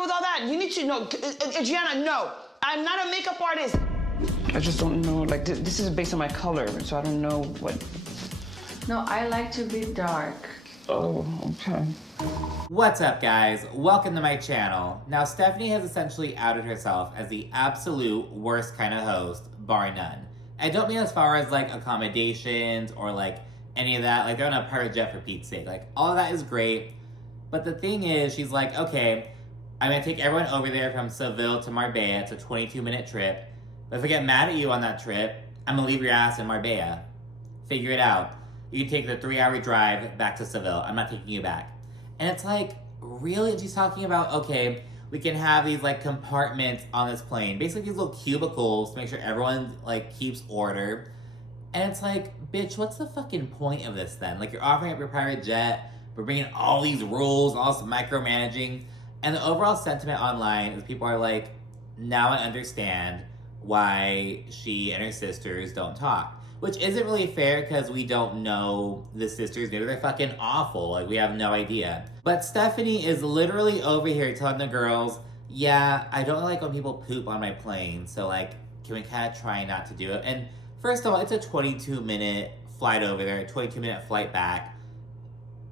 you with all that. You need to know, Adriana, no. I'm not a makeup artist. I just don't know, like, this is based on my color, so I don't know what... No, I like to be dark. Oh, okay. What's up, guys? Welcome to my channel. Now, Stephanie has essentially outed herself as the absolute worst kind of host, bar none. I don't mean as far as, like, accommodations or, like, any of that. Like, they're on a private jet for Pete's sake. Like, all of that is great. But the thing is, she's like, okay, I'm gonna take everyone over there from Seville to Marbella. It's a 22-minute trip. But if I get mad at you on that trip, I'm gonna leave your ass in Marbella. Figure it out. You can take the 3-hour drive back to Seville. I'm not taking you back. And it's like, really? And she's talking about, okay, we can have these like compartments on this plane. Basically these little cubicles to make sure everyone like keeps order. And it's like, bitch, what's the fucking point of this then? Like, you're offering up your private jet, we're bringing all these rules, all this micromanaging. And the overall sentiment online is people are like, now I understand why she and her sisters don't talk. Which isn't really fair because we don't know the sisters. Maybe they're fucking awful. Like, we have no idea. But Stephanie is literally over here telling the girls, yeah, I don't like when people poop on my plane. So, like, can we kind of try not to do it? And first of all, it's a 22-minute flight over there, a 22-minute flight back.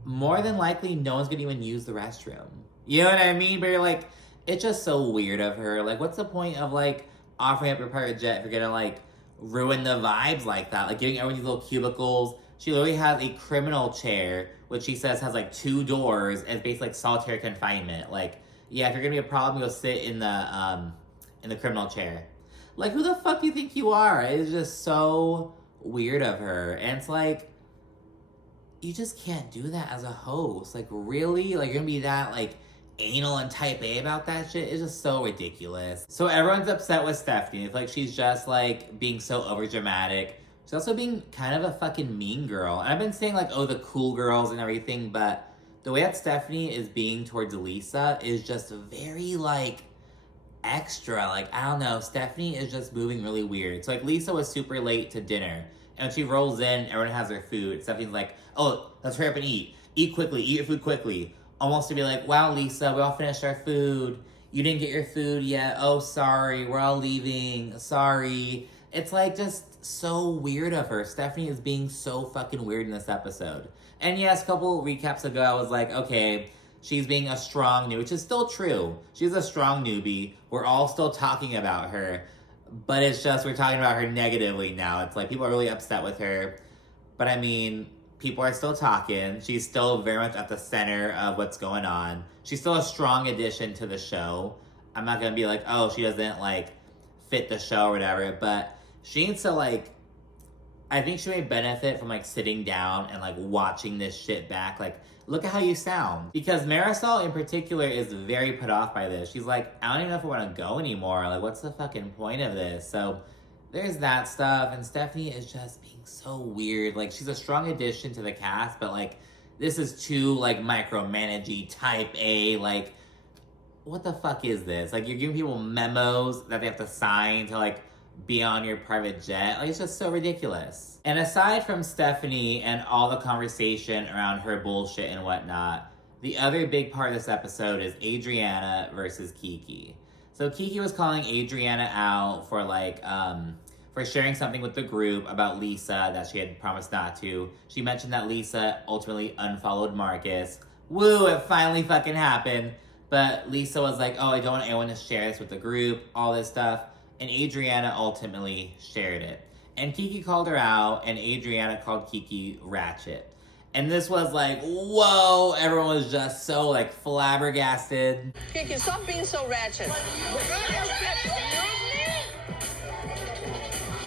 More than likely, no one's gonna even use the restroom. You know what I mean? But you're like, it's just so weird of her. Like, what's the point of, like, offering up your private jet if you're gonna, like, ruin the vibes like that? Like, giving everyone these little cubicles. She literally has a criminal chair, which she says has, like, 2 doors, and it's basically, like, solitary confinement. Like, yeah, if you're gonna be a problem, go sit in the criminal chair. Like, who the fuck do you think you are? It's just so weird of her. And it's like, you just can't do that as a host. Like, really? Like, you're gonna be that, like, anal and type A about that shit? Is just so ridiculous. So everyone's upset with Stephanie. It's like she's just like being so over dramatic. She's also being kind of a fucking mean girl. And I've been saying like, oh, the cool girls and everything, but the way that Stephanie is being towards Lisa is just very like extra. Like, I don't know, Stephanie is just moving really weird. So like, Lisa was super late to dinner, and when she rolls in, everyone has their food. Stephanie's like, oh, let's hurry up and eat. Eat quickly, eat your food quickly. Almost to be like, wow, Lisa, we all finished our food. You didn't get your food yet. Oh, sorry, we're all leaving. Sorry. It's like just so weird of her. Stephanie is being so fucking weird in this episode. And yes, a couple recaps ago, I was like, okay, she's being a strong newbie, which is still true. She's a strong newbie. We're all still talking about her. But it's just, we're talking about her negatively now. It's like, people are really upset with her. But I mean, people are still talking. She's still very much at the center of what's going on. She's still a strong addition to the show. I'm not gonna be like, oh, she doesn't like fit the show or whatever, but she needs to like, I think she may benefit from like sitting down and like watching this shit back. Like, look at how you sound. Because Marisol in particular is very put off by this. She's like, I don't even know if I wanna go anymore. Like, what's the fucking point of this? So there's that stuff, and Stephanie is just being so weird. Like, she's a strong addition to the cast, but like, this is too like micromanagey type A. Like, what the fuck is this? Like, you're giving people memos that they have to sign to like be on your private jet. Like, it's just so ridiculous. And aside from Stephanie and all the conversation around her bullshit and whatnot, the other big part of this episode is Adriana versus Kiki. So Kiki was calling Adriana out for like, for sharing something with the group about Lisa that she had promised not to. She mentioned that Lisa ultimately unfollowed Marcus. Woo, it finally fucking happened. But Lisa was like, oh, I don't want anyone to share this with the group, all this stuff. And Adriana ultimately shared it. And Kiki called her out, and Adriana called Kiki ratchet. And this was like, whoa, everyone was just so like flabbergasted. Kiki, stop being so ratchet.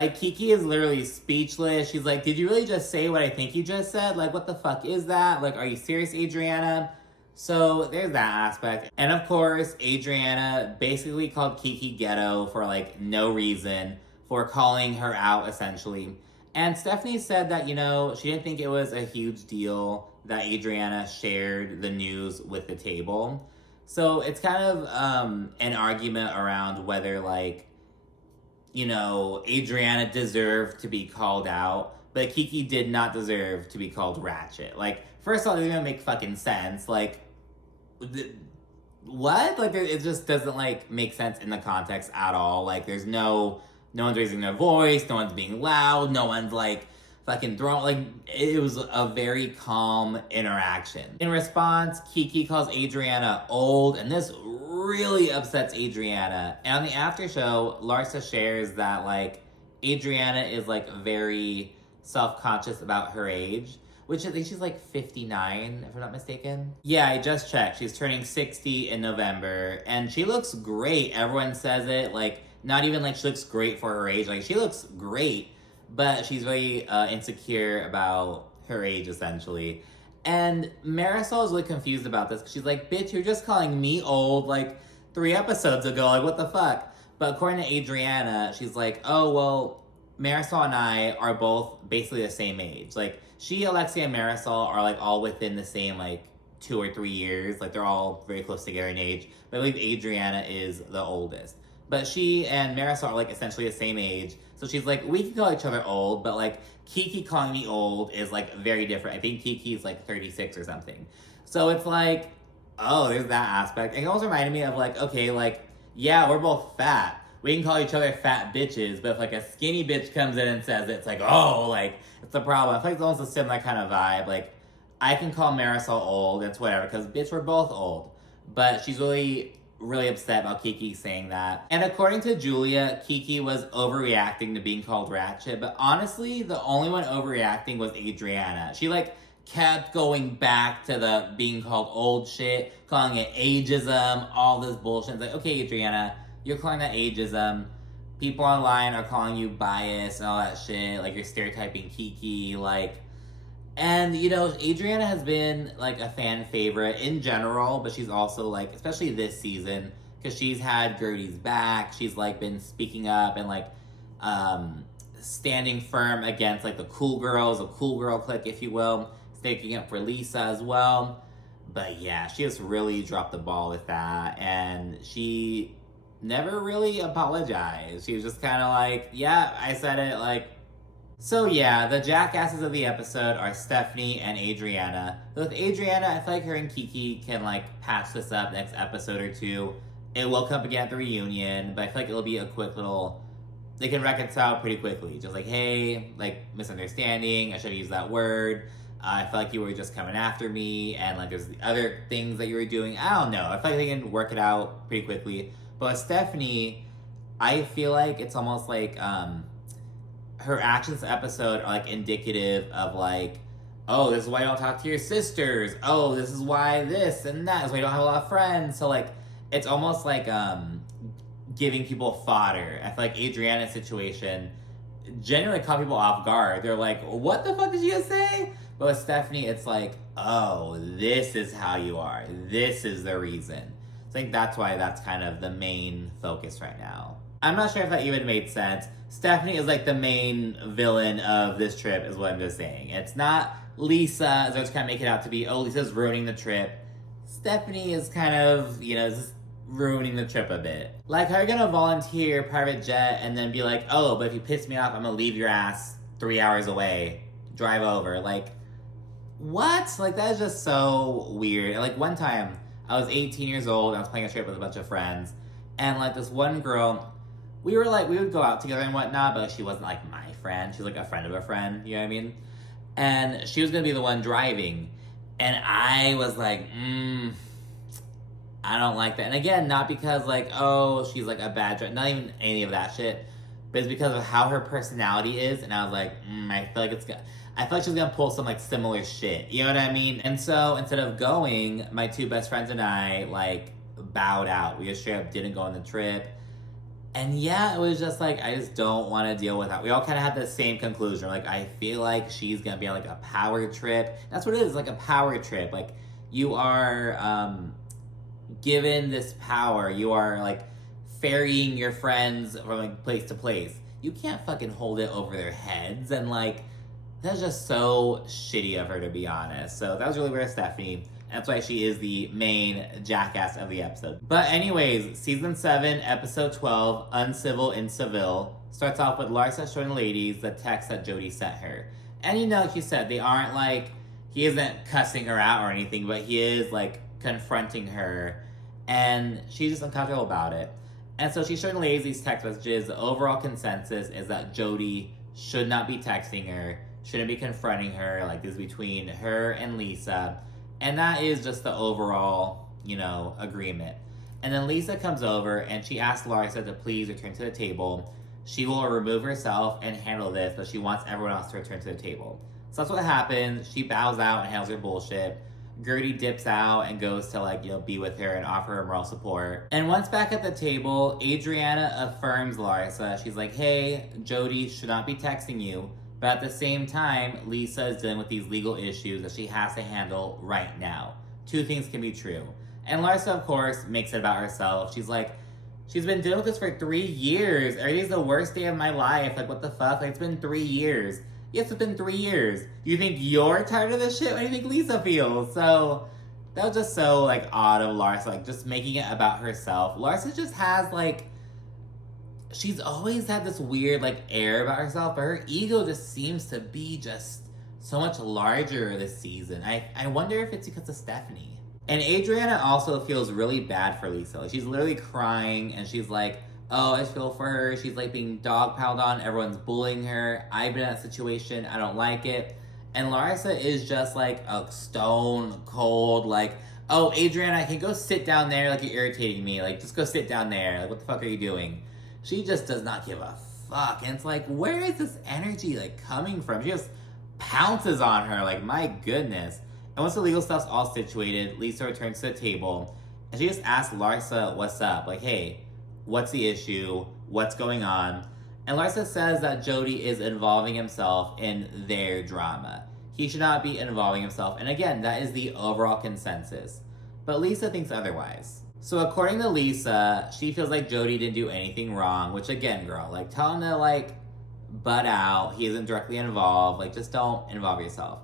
Like, Kiki is literally speechless. She's like, did you really just say what I think you just said? Like, what the fuck is that? Like, are you serious, Adriana? So there's that aspect. And of course, Adriana basically called Kiki ghetto for like no reason, for calling her out essentially. And Stephanie said that, you know, she didn't think it was a huge deal that Adriana shared the news with the table. So it's kind of an argument around whether, like, you know, Adriana deserved to be called out, but Kiki did not deserve to be called ratchet. Like, first of all, it doesn't even make fucking sense. Like, what? Like, it just doesn't, like, make sense in the context at all. Like, there's no one's raising their voice, no one's being loud, no one's, like, fucking throwing, like, it was a very calm interaction. In response, Kiki calls Adriana old, and this really upsets Adriana. And on the after show, Larsa shares that, like, Adriana is, like, very self-conscious about her age, which I think she's like 59, if I'm not mistaken. Yeah, I just checked. She's turning 60 in November, and she looks great. Everyone says it, like, not even like she looks great for her age. Like, she looks great, but she's very insecure about her age, essentially. And Marisol is really confused about this, because she's like, bitch, you're just calling me old, like, 3 episodes ago. Like, what the fuck? But according to Adriana, she's like, oh, well, Marisol and I are both basically the same age. Like, she, Alexia, and Marisol are, like, all within the same, like, 2 or 3 years. Like, they're all very close together in age. But I believe Adriana is the oldest. But she and Marisol are, like, essentially the same age. So she's like, we can call each other old, but, like, Kiki calling me old is, like, very different. I think Kiki's, like, 36 or something. So it's like, oh, there's that aspect. And it almost reminded me of, like, okay, like, yeah, we're both fat. We can call each other fat bitches, but if, like, a skinny bitch comes in and says it, it's like, oh, like, it's a problem. I feel like it's almost a similar kind of vibe. Like, I can call Marisol old, it's whatever, because, bitch, we're both old. But she's really, really upset about Kiki saying that. And according to Julia, Kiki was overreacting to being called ratchet, but honestly, the only one overreacting was Adriana. She, like, kept going back to the being called old shit, calling it ageism, all this bullshit. It's like, okay, Adriana, you're calling that ageism. People online are calling you biased and all that shit. Like, you're stereotyping Kiki, like... And, you know, Adriana has been, like, a fan favorite in general, but she's also, like, especially this season, because she's had Gertie's back. She's, like, been speaking up and, like, standing firm against, like, the cool girls, the cool girl clique, if you will. Sticking up for Lisa as well. But, yeah, she just really dropped the ball with that, and she never really apologized. She was just kind of like, yeah, I said it, like... So yeah, the jackasses of the episode are Stephanie and Adriana. With Adriana, I feel like her and Kiki can, like, patch this up next episode or two. It will come up again at the reunion, but I feel like it'll be a quick little... They can reconcile pretty quickly. Just like, hey, like, misunderstanding, I should have used that word. I feel like you were just coming after me, and, like, there's the other things that you were doing. I don't know. I feel like they can work it out pretty quickly. But with Stephanie, I feel like it's almost like, her actions episode are, like, indicative of, like, oh, this is why you don't talk to your sisters. Oh, this is why this and that. This is why you don't have a lot of friends. So, like, it's almost like giving people fodder. I feel like Adriana's situation genuinely caught people off guard. They're like, what the fuck did you just say? But with Stephanie, it's like, oh, this is how you are. This is the reason. So I think that's why that's kind of the main focus right now. I'm not sure if that even made sense. Stephanie is, like, the main villain of this trip, is what I'm just saying. It's not Lisa, as I was kind of making it out to be, oh, Lisa's ruining the trip. Stephanie is kind of, you know, just ruining the trip a bit. Like, how are you gonna volunteer private jet and then be like, oh, but if you piss me off, I'm gonna leave your ass 3 hours away. Drive over. Like, what? Like, that is just so weird. Like, one time, I was 18 years old, and I was playing a trip with a bunch of friends, and, like, this one girl... We were, like, we would go out together and whatnot, but she wasn't, like, my friend. She was, like, a friend of a friend, you know what I mean? And she was gonna be the one driving. And I was like, I don't like that. And again, not because, like, oh, she's, like, a bad driver. Not even any of that shit. But it's because of how her personality is. And I was like, I feel like I feel like she's gonna pull some, like, similar shit. You know what I mean? And so, instead of going, my 2 best friends and I, like, bowed out. We just straight up didn't go on the trip. And yeah, it was just like, I just don't want to deal with that. We all kind of had the same conclusion. Like, I feel like she's going to be on, like, a power trip. That's what it is, like a power trip. Like, you are given this power. You are, like, ferrying your friends from, like, place to place. You can't fucking hold it over their heads. And, like, that's just so shitty of her, to be honest. So that was really weird, Stephanie. That's why she is the main jackass of the episode. But anyways, Season 7, Episode 12, Uncivil in Seville, starts off with Larsa showing the ladies the text that Jody sent her. And you know, like you said, they aren't like, he isn't cussing her out or anything, but he is like confronting her. and she's just uncomfortable about it. And so she's showing the ladies these text messages. The overall consensus is that Jody should not be texting her, shouldn't be confronting her. Like, this is between her and Lisa. And that is just the overall, agreement. And then Lisa comes over and she asks Larsa to please return to the table. She will remove herself and handle this, but she wants everyone else to return to the table. So that's what happens. She bows out and handles her bullshit. Gertie dips out and goes to be with her and offer her moral support. And once back at the table, Adriana affirms Larsa. She's like, hey, Jody should not be texting you. But at the same time, Lisa is dealing with these legal issues that she has to handle right now. Two things can be true. And Larsa, of course, makes it about herself. She's like, she's been dealing with this for 3 years. Every day's the worst day of my life. Like, what the fuck? Like, it's been 3 years. Yes, it's been 3 years. You think you're tired of this shit? What do you think Lisa feels? So, that was just so, odd of Larsa. Just making it about herself. Larsa just has, she's always had this weird, air about herself. But her ego just seems to be just so much larger this season. I wonder if it's because of Stephanie. And Adriana also feels really bad for Lisa. She's literally crying, and she's like, oh, I feel for her. She's being dogpiled on. Everyone's bullying her. I've been in that situation. I don't like it. And Larsa is just a stone cold, oh, Adriana, I can go sit down there. You're irritating me. Just go sit down there. What the fuck are you doing? She just does not give a fuck. And it's where is this energy coming from? She just pounces on her. My goodness. And once the legal stuff's all situated, Lisa returns to the table, and she just asks Larsa what's up. Hey, what's the issue? What's going on? And Larsa says that Jody is involving himself in their drama. He should not be involving himself. And again, that is the overall consensus. But Lisa thinks otherwise. So according to Lisa, she feels like Jody didn't do anything wrong, which again, girl, tell him to butt out. He isn't directly involved. Just don't involve yourself.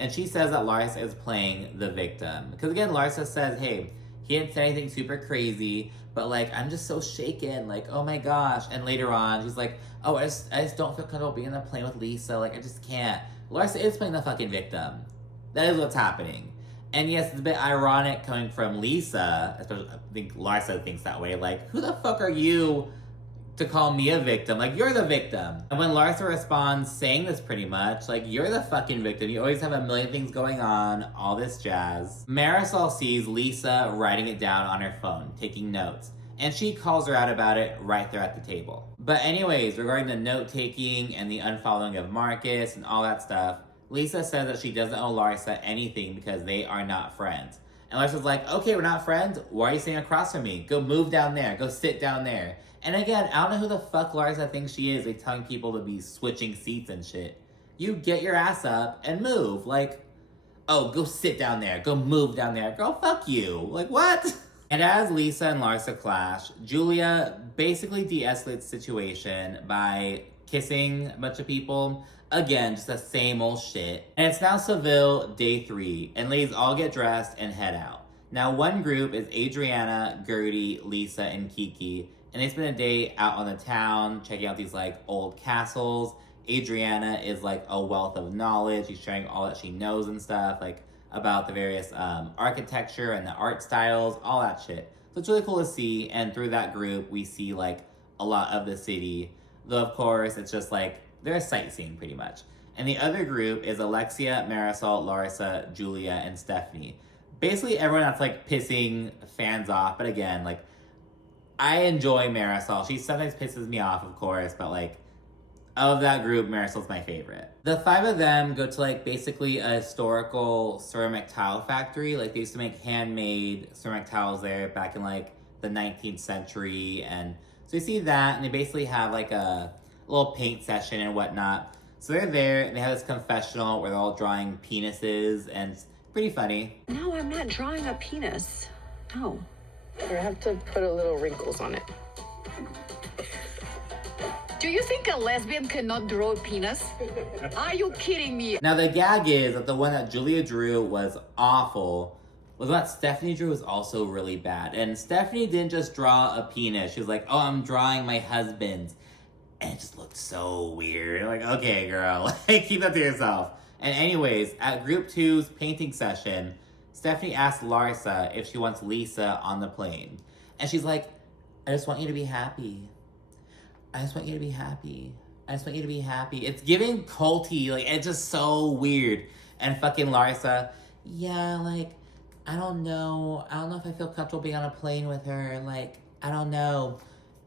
And she says that Larsa is playing the victim. Because again, Larsa says, hey, he didn't say anything super crazy, but I'm just so shaken, oh my gosh. And later on, she's like, oh, I just don't feel comfortable being on the plane with Lisa, I just can't. Larsa is playing the fucking victim. That is what's happening. And yes, it's a bit ironic coming from Lisa, especially I think Larsa thinks that way, who the fuck are you to call me a victim? You're the victim. And when Larsa responds saying this pretty much, you're the fucking victim. You always have a million things going on, all this jazz. Marisol sees Lisa writing it down on her phone, taking notes. And she calls her out about it right there at the table. But anyways, regarding the note-taking and the unfollowing of Marcus and all that stuff, Lisa says that she doesn't owe Larsa anything because they are not friends. And Larsa's like, okay, we're not friends. Why are you sitting across from me? Go move down there. Go sit down there. And again, I don't know who the fuck Larsa thinks she is, telling people to be switching seats and shit. You get your ass up and move. Oh, go sit down there. Go move down there. Girl, fuck you. What? And as Lisa and Larsa clash, Julia basically de-escalates the situation by kissing a bunch of people. Again, just the same old shit. And it's now Seville, day 3, and ladies all get dressed and head out. Now, one group is Adriana, Gertie, Lisa, and Kiki. And they spend a day out on the town, checking out these old castles. Adriana is a wealth of knowledge. She's sharing all that she knows and stuff, about the various architecture and the art styles, all that shit. So it's really cool to see. And through that group, we see a lot of the city. Though of course, it's just they're sightseeing pretty much. And the other group is Alexia, Marisol, Larsa, Julia, and Stephanie. Basically everyone that's pissing fans off. But again, I enjoy Marisol. She sometimes pisses me off, of course, but of that group, Marisol's my favorite. The 5 of them go to basically a historical ceramic tile factory. They used to make handmade ceramic tiles there back in the 19th century. And so you see that, and they basically have a little paint session and whatnot. So they're there, and they have this confessional where they're all drawing penises, and it's pretty funny. No, I'm not drawing a penis. No. You have to put a little wrinkles on it. Do you think a lesbian cannot draw a penis? Are you kidding me? Now the gag is that the one that Julia drew was awful. Well, the one that Stephanie drew was also really bad. And Stephanie didn't just draw a penis. She was like, oh, I'm drawing my husband's. And it just looked so weird. Okay, girl, keep that to yourself. And anyways, at group 2's painting session, Stephanie asks Larsa if she wants Lisa on the plane. And she's like, I just want you to be happy. I just want you to be happy. I just want you to be happy. It's giving culty. Like, it's just so weird. And fucking Larsa, yeah, like, I don't know. I don't know if I feel comfortable being on a plane with her. Like, I don't know.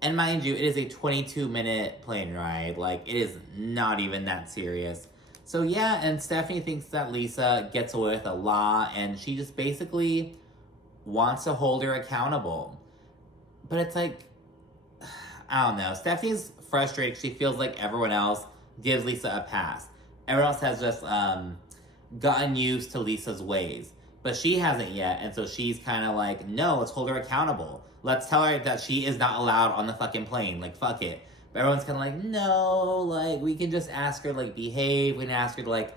And mind you, it is a 22-minute plane ride. Like, it is not even that serious. So yeah, and Stephanie thinks that Lisa gets away with a lot, and she just basically wants to hold her accountable. But it's like, I don't know. Stephanie's frustrated. She feels like everyone else gives Lisa a pass. Everyone else has just gotten used to Lisa's ways. But she hasn't yet, and so she's kind of like, no, let's hold her accountable. Let's tell her that she is not allowed on the fucking plane. Like, fuck it. But everyone's kind of like, no, like, we can just ask her to, like, behave. We can ask her to, like,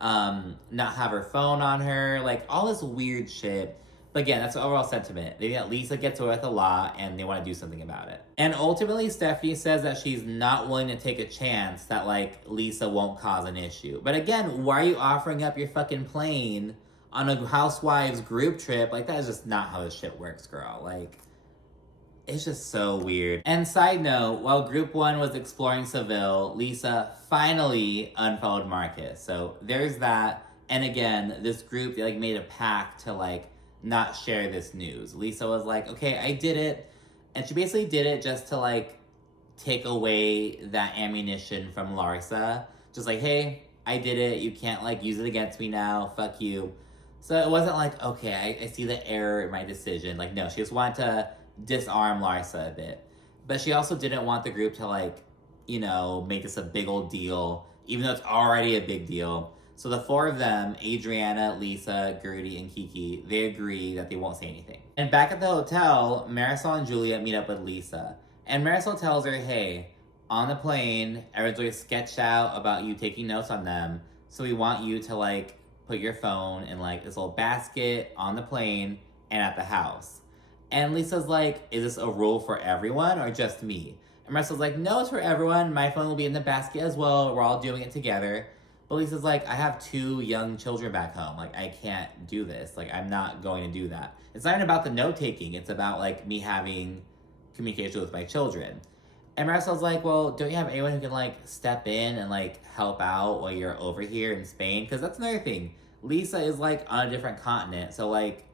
not have her phone on her. Like, all this weird shit. But again, that's the overall sentiment. They think that Lisa gets away with a lot, and they want to do something about it. And ultimately, Stephanie says that she's not willing to take a chance that, like, Lisa won't cause an issue. But again, why are you offering up your fucking plane on a housewives group trip? Like, that is just not how this shit works, girl. Like, it's just so weird. And side note, while Group 1 was exploring Seville, Lisa finally unfollowed Marcus. So there's that. And again, this group, they, like, made a pact to, like, not share this news. Lisa was like, okay, I did it. And she basically did it just to, like, take away that ammunition from Larsa. Just like, hey, I did it. You can't, like, use it against me now. Fuck you. So it wasn't like, okay, I see the error in my decision. Like, no, she just wanted to disarm Larsa a bit. But she also didn't want the group to, like, you know, make this a big old deal, even though it's already a big deal. So the four of them, Adriana, Lisa, Gertie, and Kiki, they agree that they won't say anything. And back at the hotel, Marisol and Julia meet up with Lisa. And Marisol tells her, hey, on the plane, everyone's always sketched out about you taking notes on them. So we want you to, like, put your phone in, like, this little basket on the plane and at the house. And Lisa's like, is this a rule for everyone or just me? And Marisol's like, no, it's for everyone. My phone will be in the basket as well. We're all doing it together. But Lisa's like, I have 2 young children back home. Like, I can't do this. Like, I'm not going to do that. It's not even about the note-taking. It's about, like, me having communication with my children. And Marisol's like, well, don't you have anyone who can, like, step in and, like, help out while you're over here in Spain? Because that's another thing. Lisa is, like, on a different continent. So, like,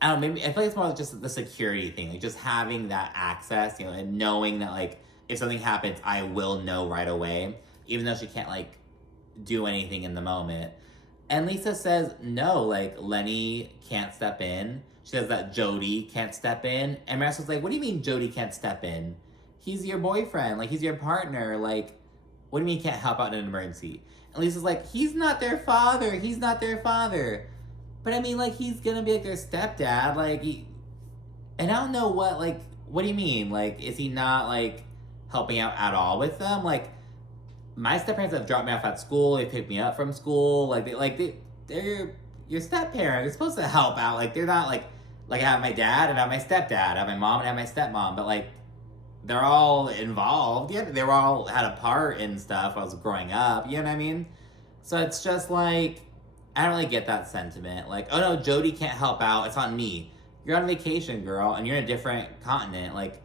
I don't know, maybe I feel like it's more like just the security thing, like just having that access, you know, and knowing that, like, if something happens, I will know right away, even though she can't, like, do anything in the moment. And Lisa says, no, like, Lenny can't step in. She says that Jody can't step in. And Marisol's like, what do you mean Jody can't step in? He's your boyfriend, like, he's your partner, like, what do you mean he can't help out in an emergency? And Lisa's like, he's not their father, he's not their father. But I mean, like, he's gonna be, like, their stepdad, like, and I don't know what do you mean? Like, is he not, like, helping out at all with them? Like, my stepparents have dropped me off at school, they picked me up from school, they're your step-parents, they're supposed to help out, like, they're not, like, I have my dad and I have my stepdad, I have my mom and I have my stepmom, but, like, they're all involved, yeah, they were all had a part in stuff when I was growing up, you know what I mean? So it's just, like, I don't really get that sentiment. Like, oh no, Jody can't help out. It's on me. You're on vacation, girl, and you're in a different continent. Like,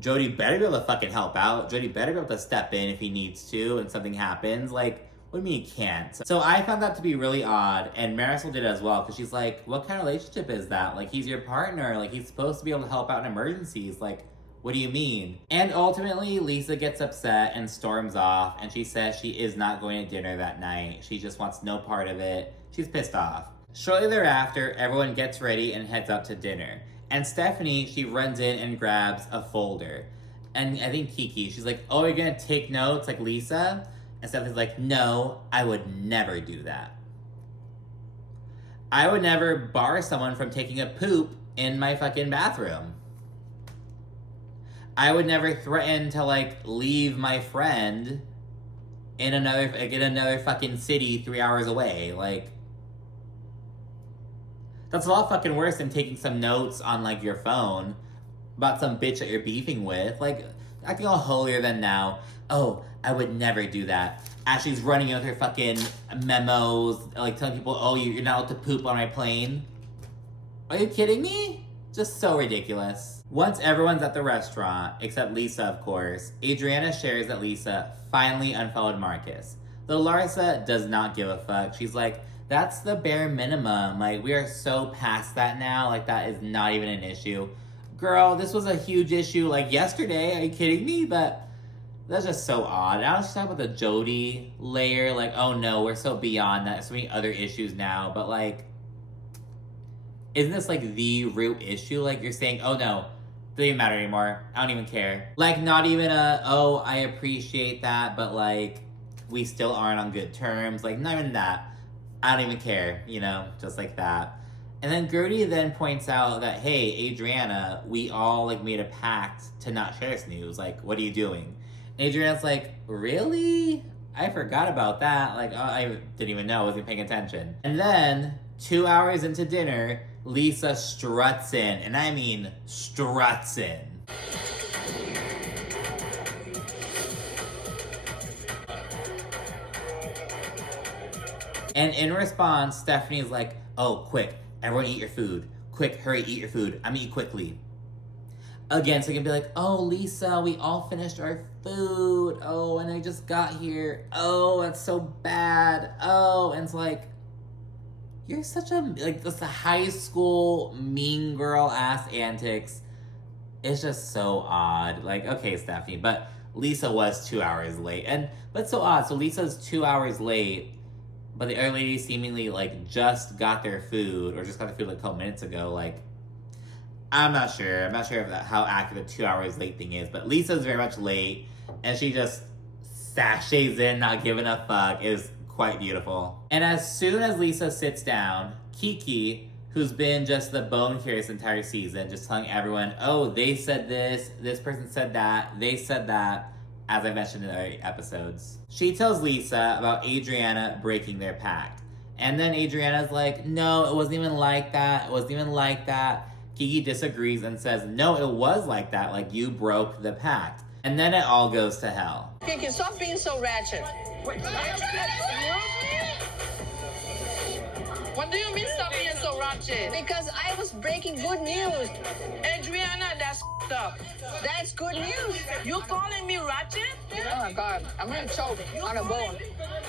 Jody better be able to fucking help out. Jody better be able to step in if he needs to and something happens. Like, what do you mean he can't? So I found that to be really odd, and Marisol did as well, because she's like, what kind of relationship is that? Like, he's your partner. Like, he's supposed to be able to help out in emergencies. Like, what do you mean? And ultimately, Lisa gets upset and storms off, and she says she is not going to dinner that night. She just wants no part of it. She's pissed off. Shortly thereafter, everyone gets ready and heads out to dinner. And Stephanie, she runs in and grabs a folder. And I think Kiki, she's like, oh, you're gonna take notes like Lisa? And Stephanie's like, no, I would never do that. I would never bar someone from taking a poop in my fucking bathroom. I would never threaten to, like, leave my friend in another fucking city 3 hours away. Like, that's a lot fucking worse than taking some notes on, like, your phone about some bitch that you're beefing with. Like, acting all holier than now. Oh, I would never do that. Ashley's running with her fucking memos, like telling people, oh, you're not allowed to poop on my plane. Are you kidding me? Just so ridiculous. Once everyone's at the restaurant, except Lisa, of course, Adriana shares that Lisa finally unfollowed Marcus. Though Larsa does not give a fuck. She's like, that's the bare minimum. Like, we are so past that now. Like, that is not even an issue. Girl, this was a huge issue, like, yesterday. Are you kidding me? But that's just so odd. I was just talking about the Jody layer. Like, oh no, we're so beyond that. So many other issues now. But, like, isn't this, like, the root issue? Like, you're saying, oh no, doesn't even matter anymore. I don't even care. Like, not even a, oh, I appreciate that, but, like, we still aren't on good terms. Like, not even that. I don't even care, you know, just like that. And then Gertie then points out that, hey, Adriana, we all, like, made a pact to not share this news. Like, what are you doing? And Adriana's like, really? I forgot about that. Like, oh, I didn't even know. I wasn't paying attention. And then, 2 hours into dinner, Lisa struts in. And I mean struts in. And in response, Stephanie's like, oh, quick, everyone eat your food. Quick, hurry, eat your food. I'm gonna eat quickly. Again, so you can be like, oh, Lisa, we all finished our food. Oh, and I just got here. Oh, that's so bad. Oh, and it's like, you're such a, like, this high school mean girl ass antics. It's just so odd. Like, okay, Stephanie, but Lisa was 2 hours late. But it's so odd. So Lisa's 2 hours late, but the other lady seemingly, like, just got their food, or just got their food, like, a couple minutes ago. Like, I'm not sure. I'm not sure if how accurate the 2 hours late thing is, but Lisa's very much late, and she just sashays in, not giving a fuck. It was quite beautiful. And as soon as Lisa sits down, Kiki, who's been just the bone here this entire season, just telling everyone, oh, they said this person said that, they said that, as I mentioned in other episodes. She tells Lisa about Adriana breaking their pact. And then Adriana's like, no, it wasn't even like that. It wasn't even like that. Kiki disagrees and says, no, it was like that. Like, you broke the pact. And then it all goes to hell. Kiki, stop being so ratchet. What do you mean stop being so ratchet? Because I was breaking good news. Adriana, that's up. That's good news. You calling me ratchet? Oh my God, I'm gonna choke on a bone.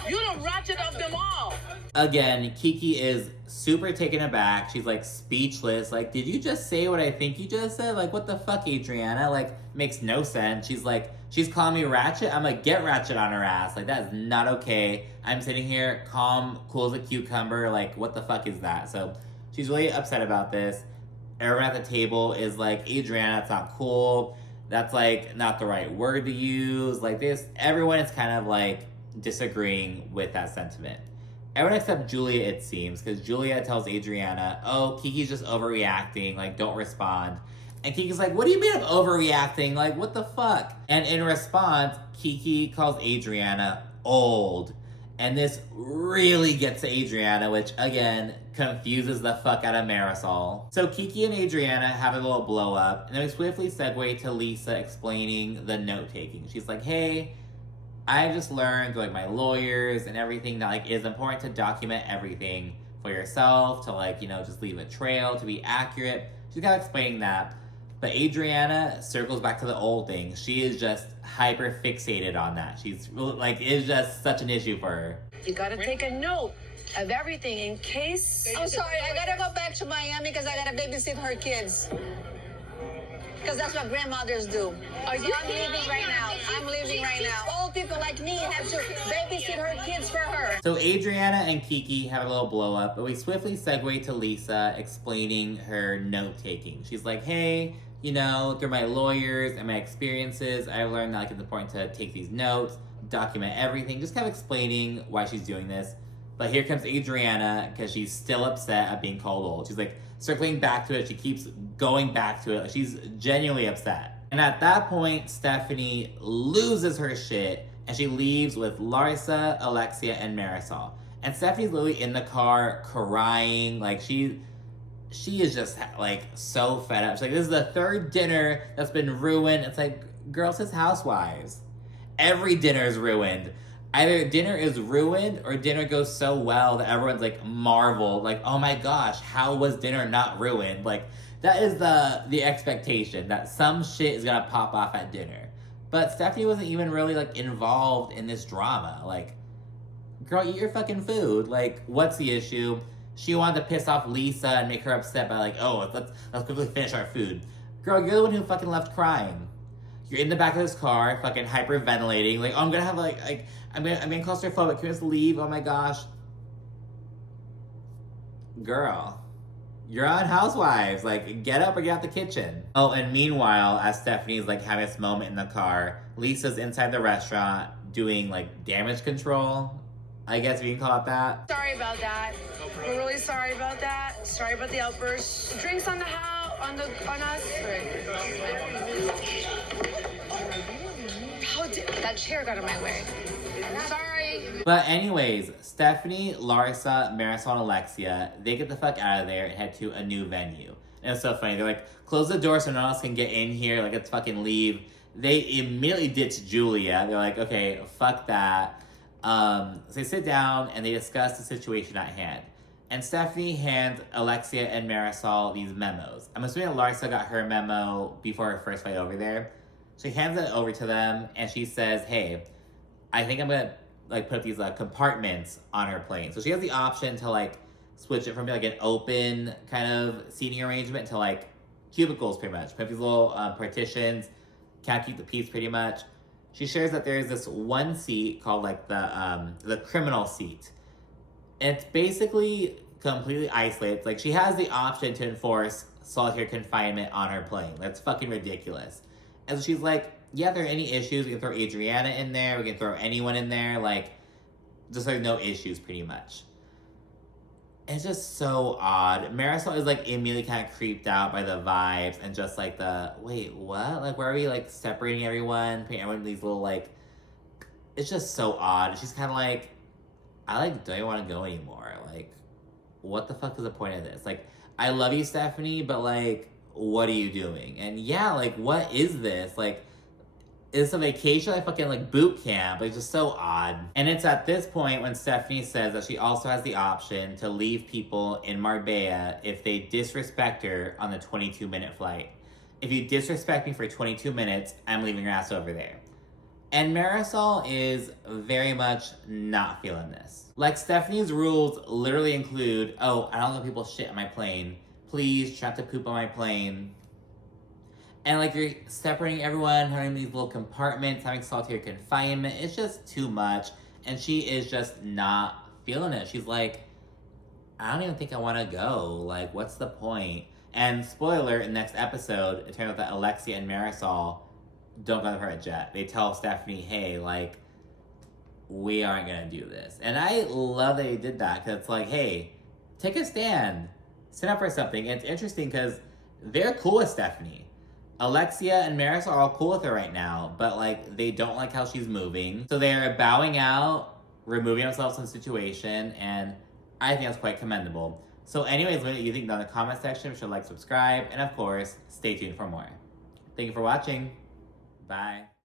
You the ratchet of them all. Again, Kiki is super taken aback. She's like speechless. Like, did you just say what I think you just said? Like, what the fuck, Adriana? Like, makes no sense. She's like, she's calling me ratchet? I'm gonna get ratchet on her ass. Like, that is not okay. I'm sitting here calm, cool as a cucumber. Like, what the fuck is that? So she's really upset about this. Everyone at the table is like, Adriana, that's not cool. That's like not the right word to use. Like this, everyone is kind of like disagreeing with that sentiment. Everyone except Julia, it seems, because Julia tells Adriana, oh, Kiki's just overreacting, like, don't respond. And Kiki's like, what do you mean I'm overreacting? Like, what the fuck? And in response, Kiki calls Adriana old. And this really gets to Adriana, which, again, confuses the fuck out of Marisol. So Kiki and Adriana have a little blow up, and then we swiftly segue to Lisa explaining the note-taking. She's like, hey, I just learned through, like, my lawyers and everything that, like, it is important to document everything for yourself, to, like, you know, just leave a trail, to be accurate. She's kind of explaining that. But Adriana circles back to the old thing. She is just hyper fixated on that. She's like, it's just such an issue for her. You gotta take a note of everything in case. I'm sorry, I gotta go back to Miami because I gotta babysit her kids. Because that's what grandmothers do. Are you leaving right now? I'm leaving right now. Old people like me have to babysit her kids for her. So Adriana and Kiki have a little blow up, but we swiftly segue to Lisa explaining her note-taking. She's like, hey, you know, through my lawyers and my experiences, I've learned that, like, it's important to take these notes, document everything, just kind of explaining why she's doing this. But here comes Adriana, because she's still upset at being called old. She's like circling back to it. She keeps going back to it. Like, she's genuinely upset. And at that point, Stephanie loses her shit, and she leaves with Larsa, Alexia, and Marisol. And Stephanie's literally in the car crying. Like, she is just, like, so fed up. She's like, this is the third dinner that's been ruined. It's like, girls, his housewives. every dinner is ruined. Either dinner is ruined or dinner goes so well that everyone's like marveled, like, oh my gosh, how was dinner not ruined? Like, that is the expectation, that some shit is gonna pop off at dinner. But Stephanie wasn't even really like involved in this drama. Like, girl, eat your fucking food. Like, what's the issue? She wanted to piss off Lisa and make her upset by like, oh, let's quickly finish our food. Girl, you're the one who fucking left crying. You're in the back of this car, fucking hyperventilating, like, oh, I'm gonna have I'm being claustrophobic, can we just leave? Oh my gosh. Girl, you're on Housewives, like, get up or get out the kitchen. Oh, and meanwhile, as Stephanie's like having this moment in the car, Lisa's inside the restaurant doing like damage control, I guess we can call it that. Sorry about that. We're really sorry about that. Sorry about the outburst. Drinks on the house, on us. That chair got in my way. Sorry. But anyways, Stephanie, Larsa, Marisol, and Alexia, they get the fuck out of there and head to a new venue. And it's so funny. They're like, close the door so no one else can get in here. Like, let's fucking leave. They immediately ditch Julia. They're like, okay, fuck that. So they sit down and they discuss the situation at hand. And Stephanie hands Alexia and Marisol these memos. I'm assuming Larsa got her memo before her first fight over there. She hands it over to them and she says, hey, I think I'm gonna like put these compartments on her plane. So she has the option to like switch it from like an open kind of seating arrangement to like cubicles pretty much. Put these little partitions, can't keep the peace pretty much. She shares that there's this one seat called like the criminal seat. And it's basically completely isolated. Like, she has the option to enforce solitary confinement on her plane. That's fucking ridiculous. And so she's like, yeah, if there are any issues, we can throw Adriana in there, we can throw anyone in there, like, just like no issues pretty much. It's just so odd. Marisol is like immediately kind of creeped out by the vibes and just like wait, what? Like, where are we like separating everyone, putting everyone in these little like, it's just so odd. She's kind of like, I like don't even want to go anymore. Like, what the fuck is the point of this? Like, I love you, Stephanie, but like, what are you doing? And yeah, like, what is this? Like, is this a vacation? Like fucking like boot camp? It's just so odd. And it's at this point when Stephanie says that she also has the option to leave people in Marbella if they disrespect her on the 22-minute flight. If you disrespect me for 22 minutes, I'm leaving your ass over there. And Marisol is very much not feeling this. Like, Stephanie's rules literally include, oh, I don't let people shit on my plane. Please try not to poop on my plane. And like, you're separating everyone, having these little compartments, having solitary confinement. It's just too much. And she is just not feeling it. She's like, I don't even think I want to go. Like, what's the point? And spoiler, in the next episode, it turns out that Alexia and Marisol don't go to the private jet. They tell Stephanie, hey, like, we aren't going to do this. And I love that they did that, because it's like, hey, take a stand. Stand up for something. And it's interesting because they're cool with Stephanie. Alexia and Marisol are all cool with her right now, but like, they don't like how she's moving. So they're bowing out, removing themselves from the situation, and I think that's quite commendable. So anyways, what do you think down in the comment section? Be sure to like, subscribe, and of course, stay tuned for more. Thank you for watching. Bye.